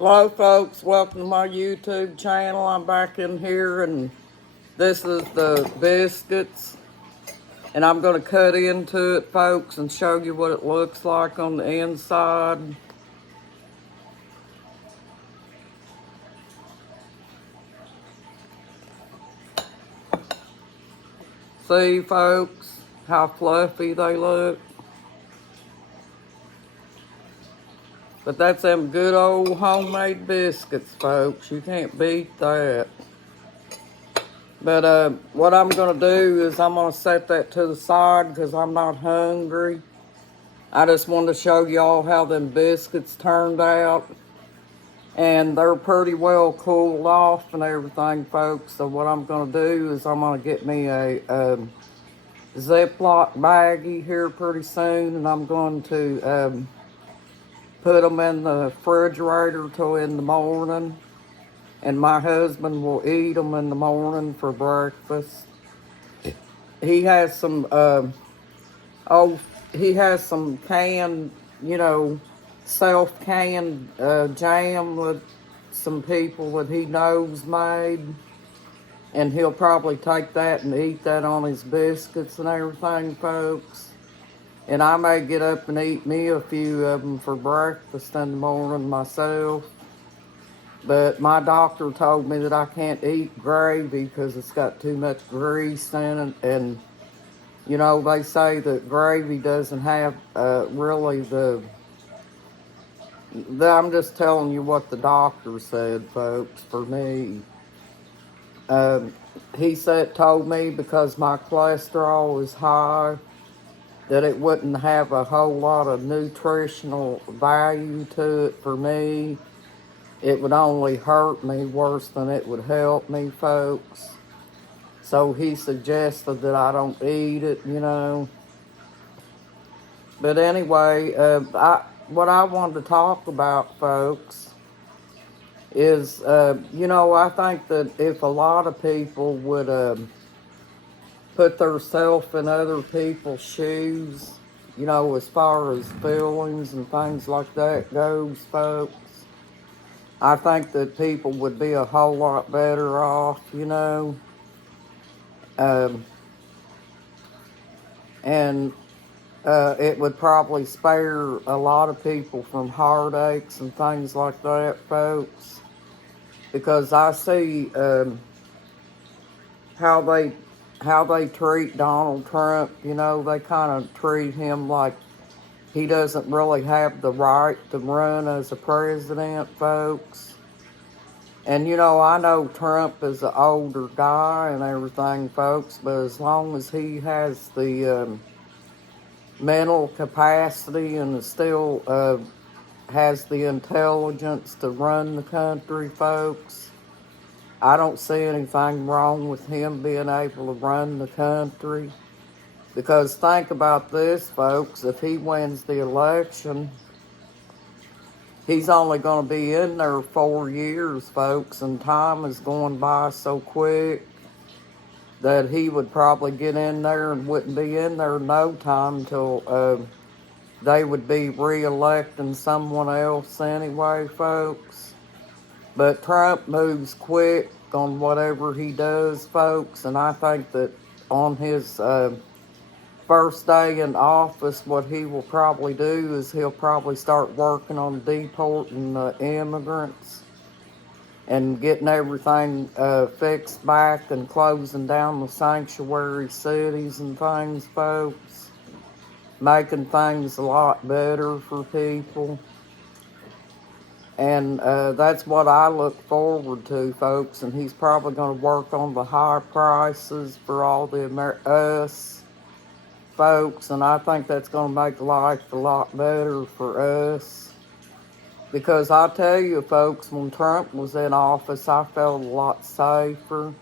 Hello folks, welcome to my YouTube channel. I'm back in here and this is the biscuits. And I'm going to cut into it, folks, and show you what it looks like on the inside. See, folks, how fluffy they look. But that's them good old homemade biscuits, folks. You can't beat that. But what I'm going to do is I'm going to set that to the side because I'm not hungry. I just wanted to show y'all how them biscuits turned out. And they're pretty well cooled off and everything, folks. So what I'm going to do is I'm going to get me a Ziploc baggie here pretty soon. And I'm going to put them in the refrigerator till in the morning. And my husband will eat them in the morning for breakfast. He has some, he has some canned, self-canned jam that some people that he knows made. And he'll probably take that and eat that on his biscuits and everything, folks. And I may get up and eat me a few of them for breakfast in the morning myself. But my doctor told me that I can't eat gravy because it's got too much grease in it. And, they say that gravy doesn't have really I'm just telling you what the doctor said, folks, for me. He told me because my cholesterol is high, that it wouldn't have a whole lot of nutritional value to it for me. It would only hurt me worse than it would help me, folks. So he suggested that I don't eat it, But anyway, what I wanted to talk about, folks, is, I think that if a lot of people would put themselves in other people's shoes, as far as feelings and things like that goes, folks, I think that people would be a whole lot better off, and it would probably spare a lot of people from heartaches and things like that, folks, because I see how they treat Donald Trump. They kind of treat him like he doesn't really have the right to run as a president, folks. And, I know Trump is an older guy and everything, folks, but as long as he has the mental capacity and still has the intelligence to run the country, folks, I don't see anything wrong with him being able to run the country. Because think about this, folks, if he wins the election, he's only going to be in there 4 years, folks, and time is going by so quick that he would probably get in there and wouldn't be in there no time until they would be re-electing someone else anyway, folks. But Trump moves quick on whatever he does, folks, and I think that on his first day in office, what he will probably do is he'll probably start working on deporting immigrants and getting everything fixed back and closing down the sanctuary cities and things, folks. Making things a lot better for people. And that's what I look forward to, folks. And he's probably going to work on the high prices for all the us, folks. And I think that's going to make life a lot better for us. Because I tell you, folks, when Trump was in office, I felt a lot safer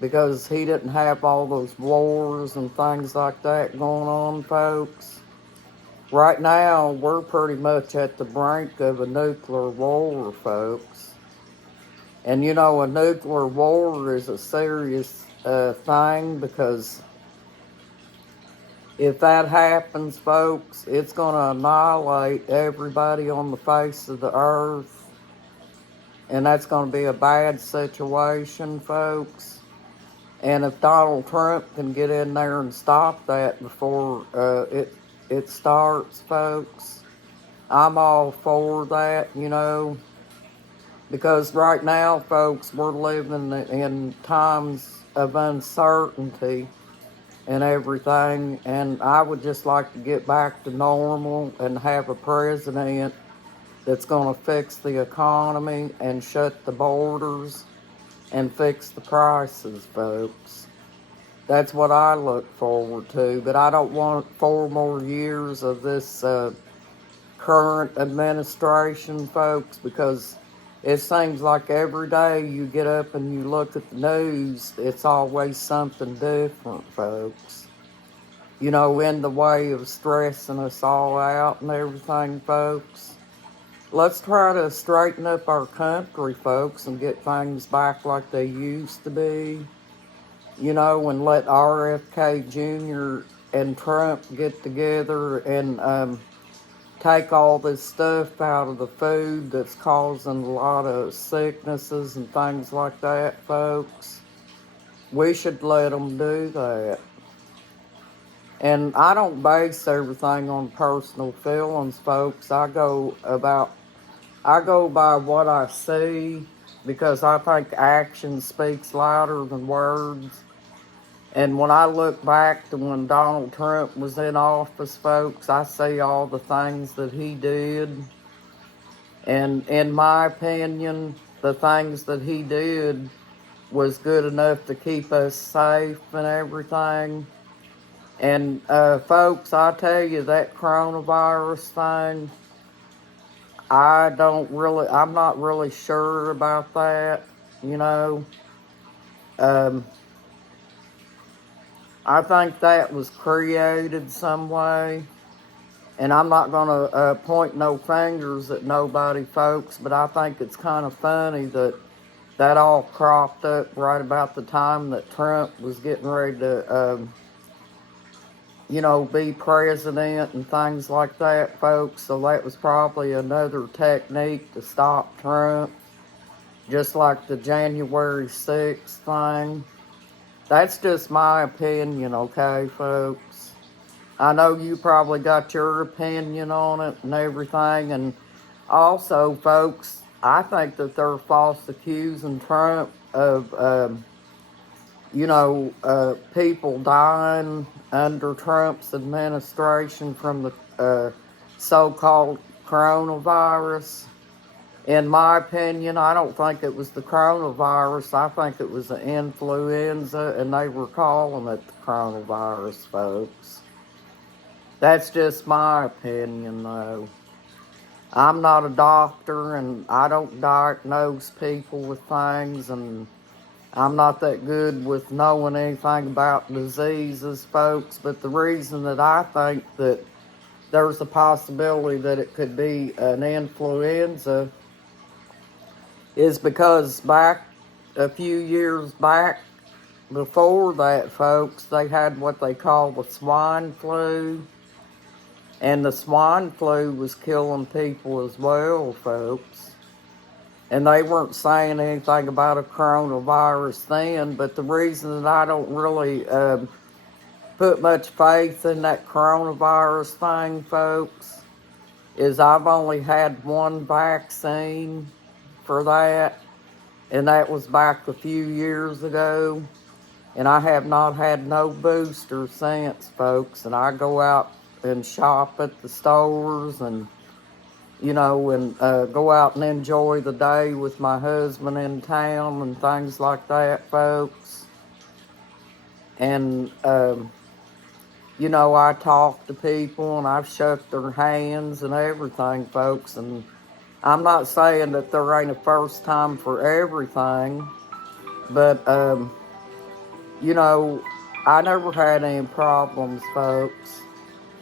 because he didn't have all those wars and things like that going on, folks. Right now, we're pretty much at the brink of a nuclear war, folks. And a nuclear war is a serious thing because if that happens, folks, it's going to annihilate everybody on the face of the earth. And that's going to be a bad situation, folks. And if Donald Trump can get in there and stop that before it starts, folks, I'm all for that, you know. Because right now, folks, we're living in times of uncertainty and everything. And I would just like to get back to normal and have a president that's going to fix the economy and shut the borders and fix the prices, folks. That's what I look forward to. But I don't want 4 more years of this current administration, folks, because it seems like every day you get up and you look at the news, it's always something different, folks. You know, in the way of stressing us all out and everything, folks. Let's try to straighten up our country, folks, and get things back like they used to be. You know, and let RFK Jr. and Trump get together and take all this stuff out of the food that's causing a lot of sicknesses and things like that, folks. We should let them do that. And I don't base everything on personal feelings, folks. I go by what I see, because I think action speaks louder than words. And when I look back to when Donald Trump was in office, folks, I see all the things that he did. And in my opinion, the things that he did was good enough to keep us safe and everything. And folks, I tell you, that coronavirus thing, I'm not really sure about that, you know. I think that was created some way. And I'm not going to point no fingers at nobody, folks, but I think it's kind of funny that all cropped up right about the time that Trump was getting ready to, be president and things like that, folks. So that was probably another technique to stop Trump, just like the January 6th thing. That's just my opinion, okay, folks? I know you probably got your opinion on it and everything. And also, folks, I think that they're false accusing Trump of, people dying under Trump's administration from the so-called coronavirus. In my opinion, I don't think it was the coronavirus. I think it was the influenza, and they were calling it the coronavirus, folks. That's just my opinion, though. I'm not a doctor, and I don't diagnose people with things, and I'm not that good with knowing anything about diseases, folks. But the reason that I think that there's a possibility that it could be an influenza is because back a few years back before that, folks, they had what they call the swine flu. And the swine flu was killing people as well, folks. And they weren't saying anything about a coronavirus then, but the reason that I don't really put much faith in that coronavirus thing, folks, is I've only had one vaccine for that, and that was back a few years ago. And I have not had no booster since, folks. And I go out and shop at the stores and, go out and enjoy the day with my husband in town and things like that, folks. And, I talk to people and I've shook their hands and everything, folks. And I'm not saying that there ain't a first time for everything, but, I never had any problems, folks.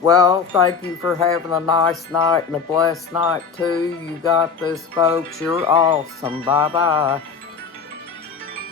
Well, thank you for having a nice night and a blessed night, too. You got this, folks. You're awesome. Bye-bye.